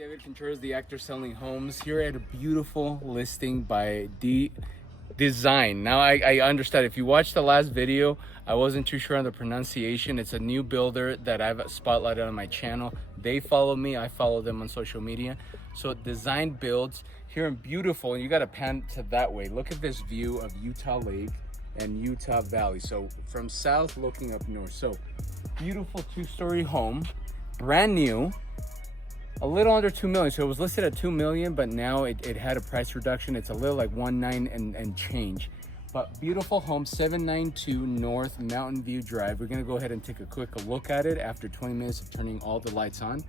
David Contreras, the actor selling homes, here at a beautiful listing by Dzyn. Now I understand, if you watched the last video, I wasn't too sure on the pronunciation. It's a new builder that I've spotlighted on my channel. They follow me, I follow them on social media. So Dzyn builds here in beautiful, and you got to pan to that way. Look at this view of Utah Lake and Utah Valley. So from south looking up north. So beautiful two-story home, brand new. A little under 2 million. So it was listed at 2 million, but now it had a price reduction. It's a little like 1.9 and change. But beautiful home, 792 North Mountain View Drive. We're gonna go ahead and take a quick look at it after 20 minutes of turning all the lights on.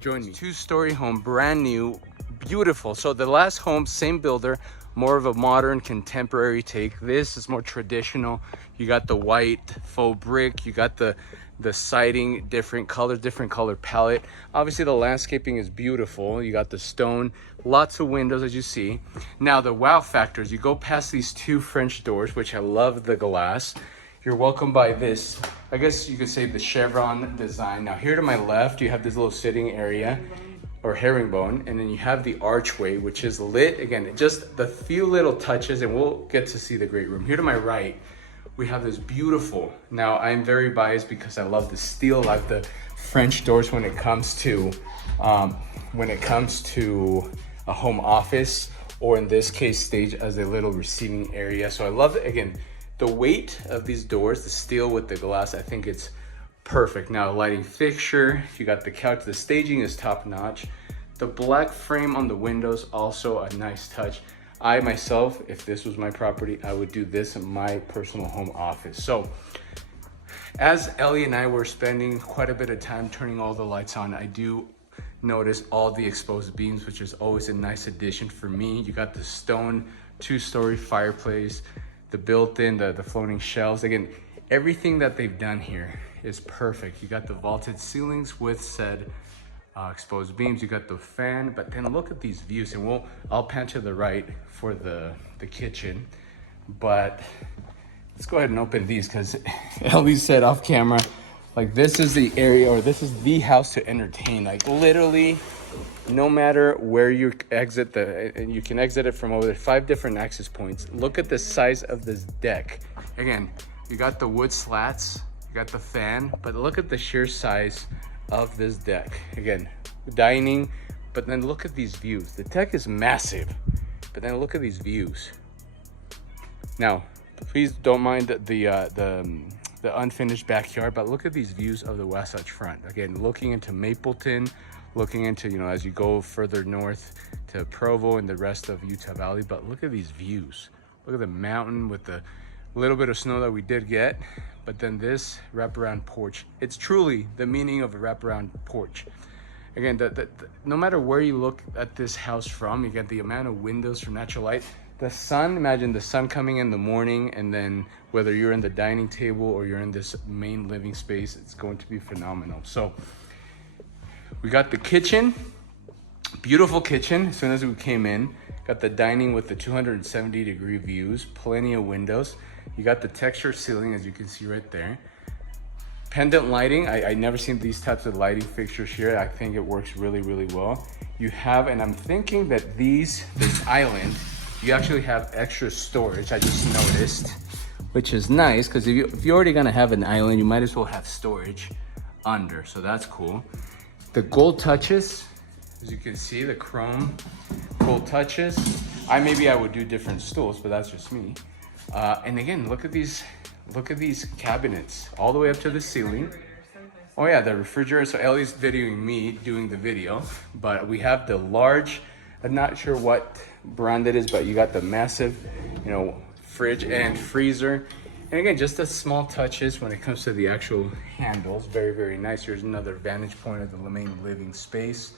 Join me. Two-story home, brand new, beautiful. So the last home, same builder, more of a modern contemporary take. This is more traditional. You got the white faux brick, you got the siding, different color palette. Obviously the landscaping is beautiful. You got the stone, lots of windows as you see. Now the wow factor is you go past these two French doors, which I love the glass. You're welcomed by this, I guess you could say the chevron design. Now here to my left, you have this little sitting area or herringbone, and then you have the archway, which is lit. Again, just the few little touches, and we'll get to see the great room. Here to my right, we have this beautiful, now I'm very biased because I love the steel, like the French doors when it comes to a home office, or in this case, stage as a little receiving area. So I love it. Again, the weight of these doors, the steel with the glass, I think it's perfect. Now lighting fixture, you got the couch, the staging is top notch. The black frame on the windows, also a nice touch. I myself, if this was my property, I would do this in my personal home office. So as Ellie and I were spending quite a bit of time turning all the lights on, I do notice all the exposed beams, which is always a nice addition for me. You got the stone two-story fireplace, the built-in, the floating shelves. Again, everything that they've done here is perfect. You got the vaulted ceilings with said exposed beams, you got the fan, but then look at these views, and I'll pan to the right for the kitchen. But let's go ahead and open these, because Ellie said off camera, like, this is the area, or this is the house to entertain. Like literally, no matter where you exit and you can exit it from over there, 5 different access points. Look at the size of this deck. Again, you got the wood slats, you got the fan, but look at the sheer size of this deck. Again, dining, but then look at these views. The deck is massive, but then look at these views. Now, please don't mind the unfinished backyard, but look at these views of the Wasatch Front. Again, looking into Mapleton, looking into, you know, as you go further north to Provo and the rest of Utah Valley, but look at these views. Look at the mountain with the little bit of snow that we did get, but then this wraparound porch. It's truly the meaning of a wraparound porch. Again, no matter where you look at this house from, you get the amount of windows from natural light. The sun, imagine the sun coming in the morning, and then whether you're in the dining table or you're in this main living space, it's going to be phenomenal. So we got the kitchen, beautiful kitchen. As soon as we came in, got the dining with the 270-degree views, plenty of windows. You got the textured ceiling, as you can see right there. Pendant lighting, I never seen these types of lighting fixtures here. I think it works really, really well. You have, and I'm thinking that this island, you actually have extra storage, I just noticed, which is nice, because if you're already gonna have an island, you might as well have storage under, so that's cool. The gold touches, as you can see, the chrome gold touches. Maybe I would do different stools, but that's just me. And again, look at these cabinets all the way up to the ceiling. Oh yeah, the refrigerator. So Ellie's videoing me doing the video, but we have the large, I'm not sure what brand it is, but you got the massive, you know, fridge and freezer. And again, just the small touches when it comes to the actual handles. Very, very nice. Here's another vantage point of the main living space.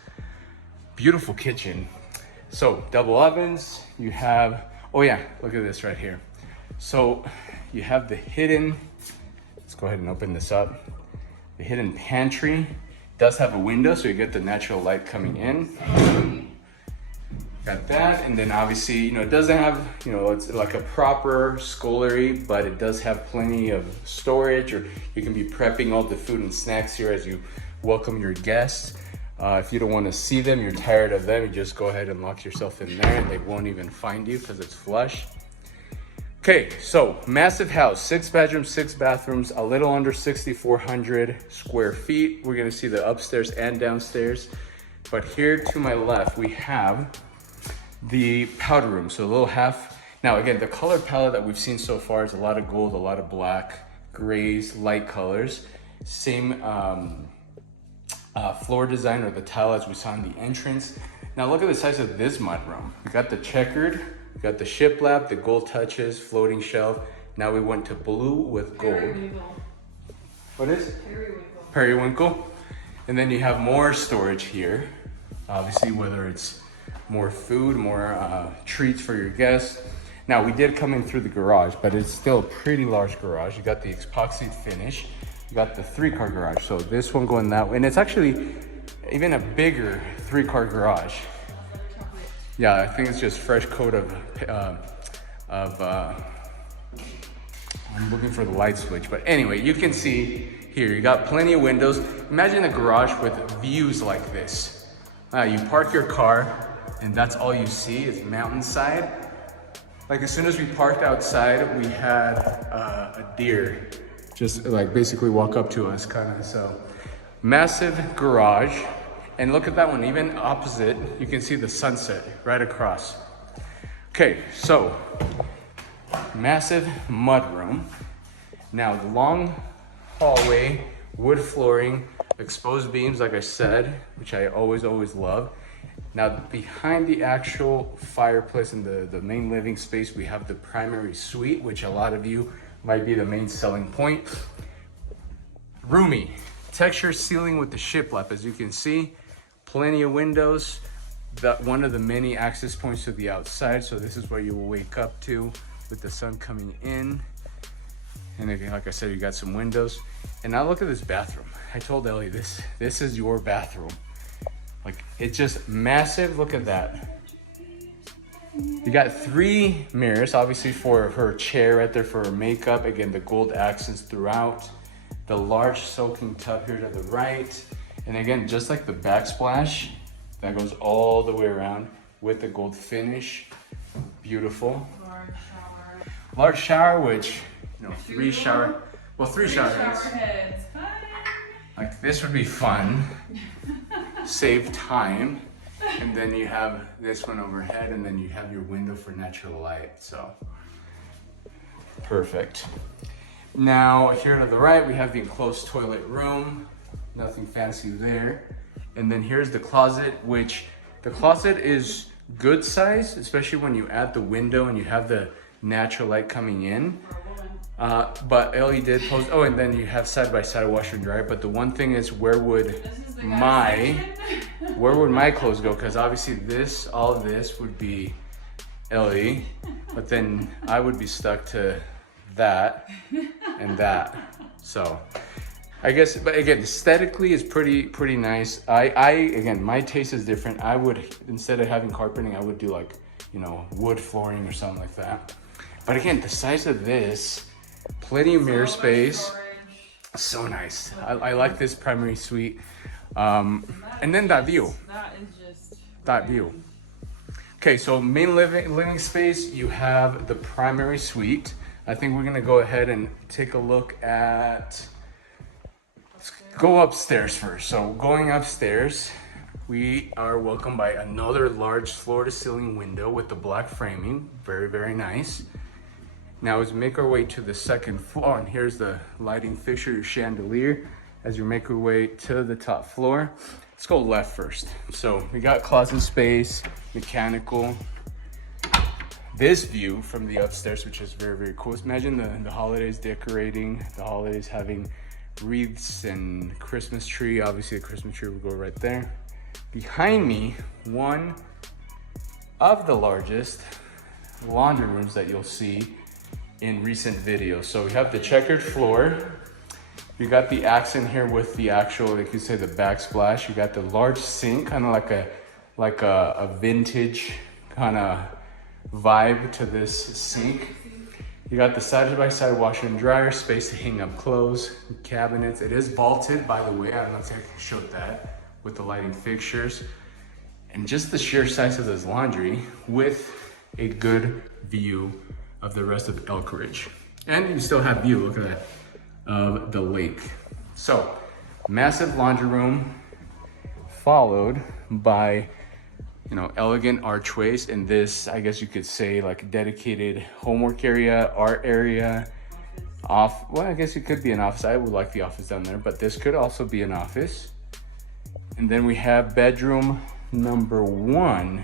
Beautiful kitchen. So double ovens, you have, oh yeah, look at this right here. So you have the hidden, let's go ahead and open this up. The hidden pantry does have a window, so you get the natural light coming in. Got that, and then obviously, you know, it doesn't have, you know, it's like a proper scullery, but it does have plenty of storage, or you can be prepping all the food and snacks here as you welcome your guests. If you don't want to see them, you're tired of them, you just go ahead and lock yourself in there and they won't even find you because it's flush. Okay, so massive house, 6 bedrooms, 6 bathrooms, a little under 6,400 square feet. We're gonna see the upstairs and downstairs. But here to my left, we have the powder room. So a little half. Now again, the color palette that we've seen so far is a lot of gold, a lot of black, grays, light colors. Same floor design or the tile as we saw in the entrance. Now look at the size of this mudroom. We got the checkered, we got the shiplap, the gold touches, floating shelf. Now we went to blue with gold. Periwinkle. What is? Periwinkle. Periwinkle. And then you have more storage here. Obviously, whether it's more food, more treats for your guests. Now we did come in through the garage, but it's still a pretty large garage. You got the epoxy finish. You got the 3-car garage. So this one going that way. And it's actually even a bigger 3-car garage. Yeah, I think it's just fresh coat of I'm looking for the light switch. But anyway, you can see here, you got plenty of windows. Imagine a garage with views like this. You park your car and that's all you see is mountainside. Like as soon as we parked outside, we had a deer just like basically walk up to us kind of. So massive garage. And look at that one, even opposite, you can see the sunset right across. Okay, so massive mudroom. Now the long hallway, wood flooring, exposed beams, like I said, which I always love. Now behind the actual fireplace in the main living space, we have the primary suite, which a lot of you might be the main selling point. Roomy, texture ceiling with the shiplap, as you can see, plenty of windows. One of the many access points to the outside, so this is where you will wake up to with the sun coming in. And again, like I said, you got some windows. And now look at this bathroom. I told Ellie this is your bathroom. Like, it's just massive. Look at that. You got 3 mirrors, obviously for her chair right there for her makeup. Again, the gold accents throughout. The large soaking tub here to the right. And again, just like the backsplash, that goes all the way around with the gold finish. Beautiful. Large shower, which, you know, 3 shower heads. Like this would be fun. Save time. And then you have this one overhead, and then you have your window for natural light. So perfect. Now here to the right, we have the enclosed toilet room. Nothing fancy there. And then here's the closet, which the closet is good size, especially when you add the window and you have the natural light coming in. But Ellie did post, oh, and then you have side-by-side washer and dryer. But the one thing is, where would my clothes go? Because obviously all of this would be Ellie, but then I would be stuck to that and that. So I guess, but again, aesthetically is pretty nice. Again, my taste is different. I would, instead of having carpeting, I would do like, you know, wood flooring or something like that. But again, the size of this, plenty of mirror space. So nice. I like this primary suite. And then that view. That view. Okay, so main living space, you have the primary suite. I think we're gonna go ahead and take a look at, let's go upstairs first. So going upstairs, we are welcomed by another large floor to ceiling window with the black framing. Very nice. Now as we make our way to the second floor, and here's the lighting fixture, your chandelier, as you make your way to the top floor. Let's go left first. So we got closet space, mechanical. This view from the upstairs, which is very cool. Imagine the holidays decorating, the holidays having wreaths and Christmas tree. Obviously the Christmas tree will go right there. Behind me, one of the largest laundry rooms that you'll see in recent videos. So we have the checkered floor. You got the accent here with the actual, like you say, the backsplash. You got the large sink, kind of like a vintage kind of vibe to this sink. You got the side-by-side washer and dryer, space to hang up clothes, cabinets. It is vaulted, by the way. I don't know if I showed that with the lighting fixtures and just the sheer size of this laundry with a good view of the rest of Elk Ridge. And you still have view, look at that, of the lake. So, massive laundry room followed by, you know, elegant archways in this, I guess you could say, like dedicated homework area, art area, well, I guess it could be an office. I would like the office down there, but this could also be an office. And then we have bedroom number 1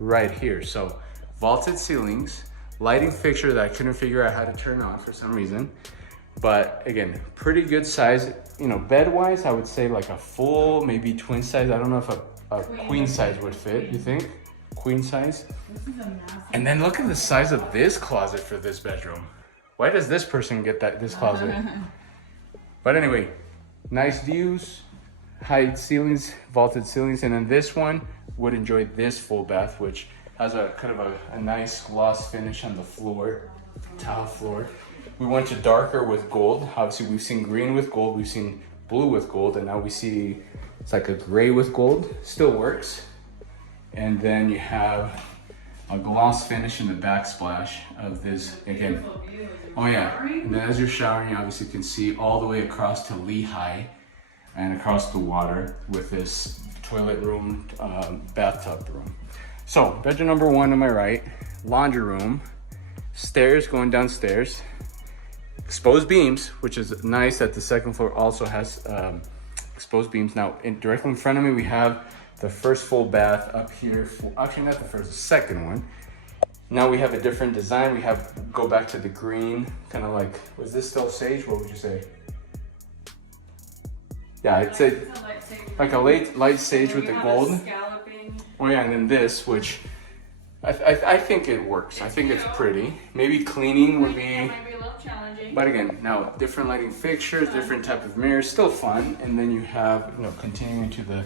right here. So vaulted ceilings, lighting fixture that I couldn't figure out how to turn on for some reason. But again, pretty good size, you know, bed wise, I would say like a full, maybe twin size. I don't know if a queen size would fit, you think? Queen size? And then look at the size of this closet for this bedroom. Why does this person get this closet? But anyway, nice views, high ceilings, vaulted ceilings. And then this one would enjoy this full bath, which has a kind of a nice gloss finish on the floor, tile floor. We went to darker with gold. Obviously we've seen green with gold, we've seen blue with gold, and now we see it's like a gray with gold, still works. And then you have a gloss finish in the backsplash of this, again. Oh yeah, and then as you're showering, you obviously can see all the way across to Lehigh and across the water with this toilet room, bathtub room. So bedroom number 1 to my right, laundry room, stairs going downstairs, exposed beams, which is nice that the second floor also has exposed beams. Now, directly in front of me, we have the first full bath up here. Actually, not the first, the second one. Now we have a different design. We have, go back to the green, kind of like, was this still sage? What would you say? Yeah, I'd say like a light sage with the gold. Oh yeah, and then this, which I think it works. I think it's pretty. Maybe cleaning would be, but again, now different lighting fixtures, different type of mirrors, still fun. And then you have, you know, continuing to the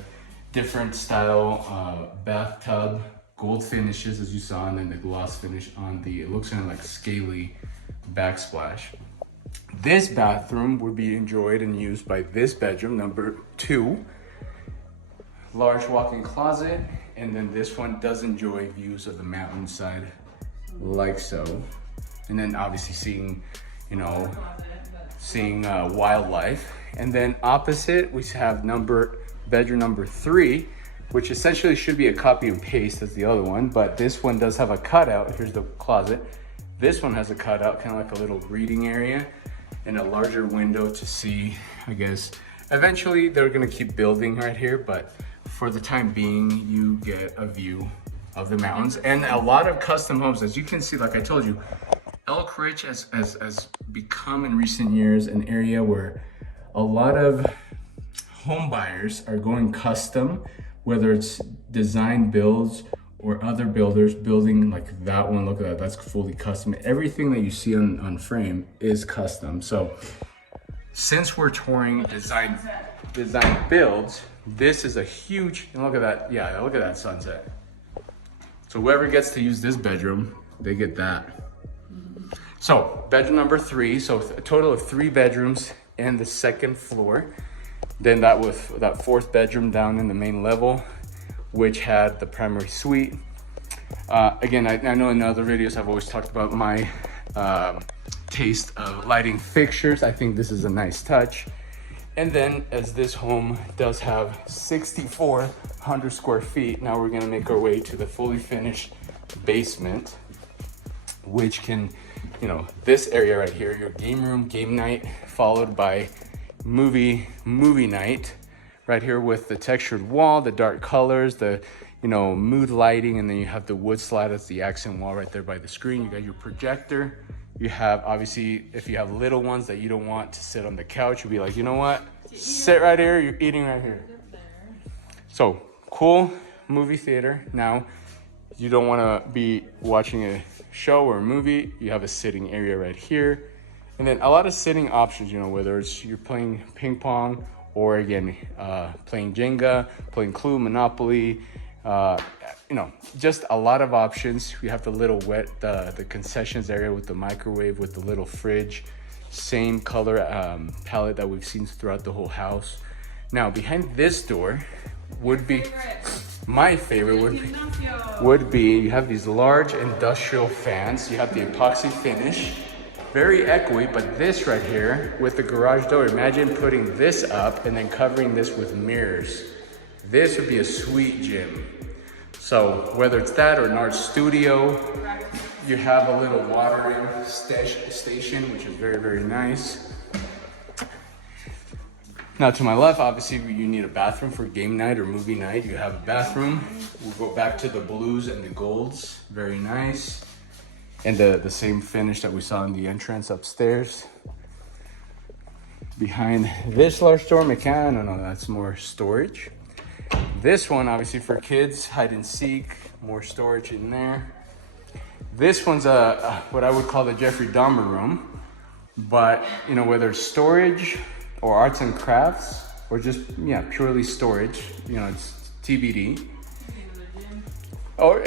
different style bathtub, gold finishes as you saw, and then the gloss finish on the, it looks kind of like scaly backsplash. This bathroom would be enjoyed and used by this bedroom, number 2. Large walk-in closet, and then this one does enjoy views of the mountainside, like so. And then obviously seeing, you know, seeing wildlife. And then opposite, we have bedroom number 3, which essentially should be a copy and paste as the other one, but this one does have a cutout. Here's the closet. This one has a cutout, kind of like a little reading area, and a larger window to see, I guess. Eventually, they're gonna keep building right here, but for the time being, you get a view of the mountains. And a lot of custom homes, as you can see, like I told you, Elk Ridge has become in recent years an area where a lot of home buyers are going custom, whether it's design builds or other builders building like that one. Look at that, that's fully custom. Everything that you see on frame is custom. So since we're touring design builds, this is a huge, and look at that, yeah, look at that sunset. So whoever gets to use this bedroom, they get that. So bedroom number 3, so a total of 3 bedrooms and the second floor. Then that with that 4th bedroom down in the main level, which had the primary suite. Again, I know in other videos I've always talked about my taste of lighting fixtures. I think this is a nice touch. And then as this home does have 6,400 square feet, now we're gonna make our way to the fully finished basement, which can, you know, this area right here, your game room, game night, followed by movie night right here with the textured wall, the dark colors, the, you know, mood lighting, and then you have the wood slide as the accent wall right there by the screen. You got your projector. You have, obviously, if you have little ones that you don't want to sit on the couch, you'll be like, you know what, sit right here, you're eating right here. So cool movie theater. Now you don't want to be watching a show or a movie, you have a sitting area right here. And then a lot of sitting options, you know, whether it's you're playing ping pong or again, playing Jenga, playing Clue, Monopoly, you know, just a lot of options. We have the little the concessions area with the microwave, with the little fridge, same color palette that we've seen throughout the whole house. Now behind this door, would be, my favorite would be, you have these large industrial fans. You have the epoxy finish, very echoey, but this right here with the garage door, imagine putting this up and then covering this with mirrors. This would be a sweet gym. So whether it's that or an art studio, you have a little watering station, which is very, very nice. Now to my left, obviously you need a bathroom for game night or movie night. You have a bathroom. We'll go back to the blues and the golds, very nice. And the same finish that we saw in the entrance upstairs. Behind this large door, no, that's more storage. This one, obviously for kids, hide and seek, more storage in there. This one's what I would call the Jeffrey Dahmer room, but you know, whether it's storage or arts and crafts or just purely storage, you know, it's TBD. Or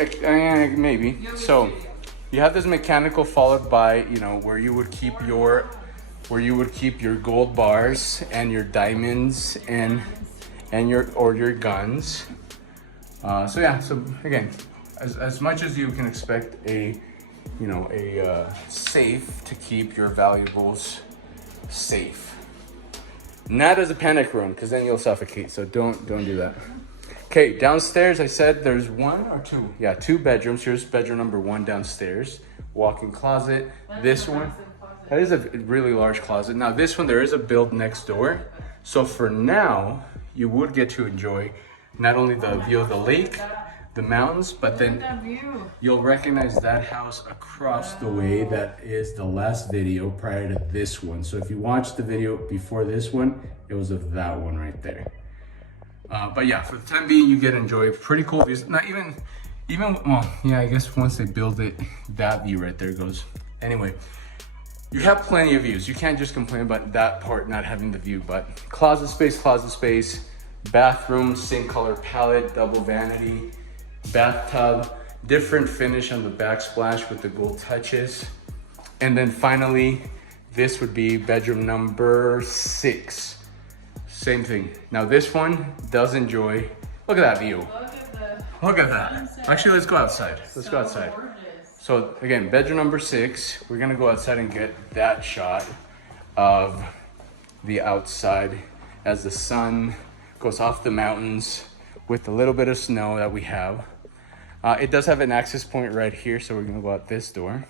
maybe. So you have this mechanical followed by, you know, where you would keep your gold bars and your diamonds and your guns. So again, as much as you can expect a safe to keep your valuables safe. Not as a panic room, because then you'll suffocate. So don't do that. Okay, downstairs I said there's one or two. Yeah, 2 bedrooms. Here's bedroom number 1 downstairs. Walk-in closet. This one, that is a really large closet. Now this one, there is a build next door. So for now, you would get to enjoy not only the view of the lake, the mountains, but then you'll recognize that house across the way that is the last video prior to this one. So if you watched the video before this one, it was of that one right there. But yeah, for the time being, you get to enjoy pretty cool views. Not even, well, yeah, I guess once they build it, that view right there goes. Anyway, you have plenty of views. You can't just complain about that part not having the view, but closet space, bathroom, same color palette, double vanity, bathtub, different finish on the backsplash with the gold touches. And then finally, this would be bedroom number 6. Same thing. Now this one does enjoy, look at that view. Look at that. Actually, let's go outside. Let's go outside. So again, bedroom number 6, we're gonna go outside and get that shot of the outside as the sun goes off the mountains with a little bit of snow that we have. It does have an access point right here, so we're gonna go out this door.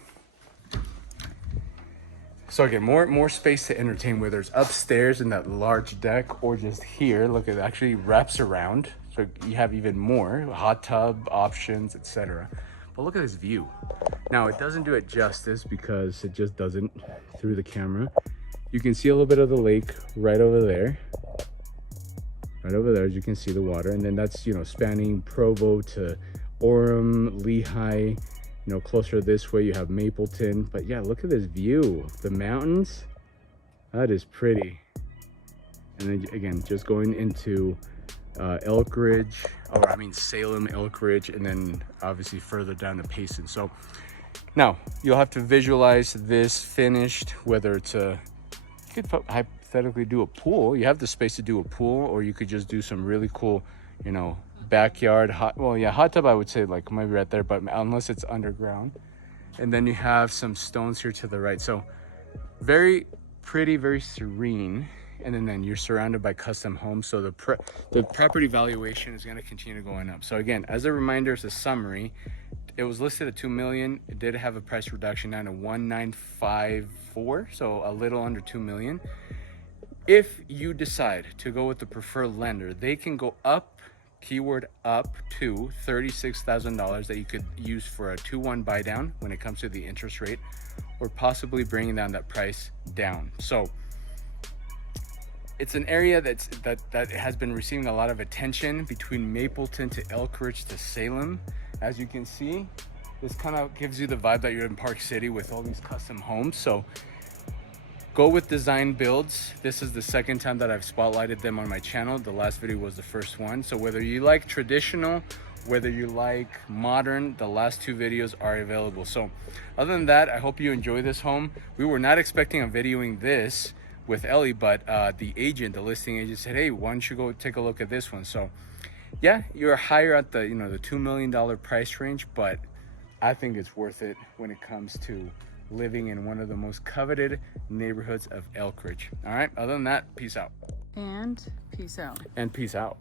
So again, more space to entertain, whether it's upstairs in that large deck or just here. Look, it actually wraps around, so you have even more hot tub options, etc. But look at this view. Now it doesn't do it justice because it just doesn't through the camera. You can see a little bit of the lake right over there. Right over there, as you can see the water, and then that's, you know, spanning Provo to Orem, Lehigh, you know, closer this way you have Mapleton. But yeah, look at this view, the mountains, that is pretty. And then again, just going into Elk Ridge, Salem, Elk Ridge, and then obviously further down to Payson. So now you'll have to visualize this finished, whether it's you could hypothetically do a pool. You have the space to do a pool, or you could just do some really cool, you know, backyard hot tub. I would say like maybe right there, but unless it's underground. And then you have some stones here to the right. So very pretty, very serene. And then you're surrounded by custom homes. So the property valuation is going to continue going up. So again, as a reminder, as a summary, it was listed at $2 million. It did have a price reduction down to $1,954, so a little under $2 million. If you decide to go with the preferred lender, they can go up, keyword up, to $36,000 that you could use for a 2-1 buy down when it comes to the interest rate, or possibly bringing down that price down. So it's an area that has been receiving a lot of attention between Mapleton to Elk Ridge to Salem. As you can see, this kind of gives you the vibe that you're in Park City with all these custom homes. So go with design builds. This is the second time that I've spotlighted them on my channel. The last video was the first one. So whether you like traditional, whether you like modern, the last 2 videos are available. So other than that, I hope you enjoy this home. We were not expecting on videoing this with Ellie, but the listing agent said, hey, why don't you go take a look at this one? So yeah, you're higher at the, you know, the $2 million price range, but I think it's worth it when it comes to living in one of the most coveted neighborhoods of Elk Ridge. All right, other than that, peace out. And peace out. And peace out.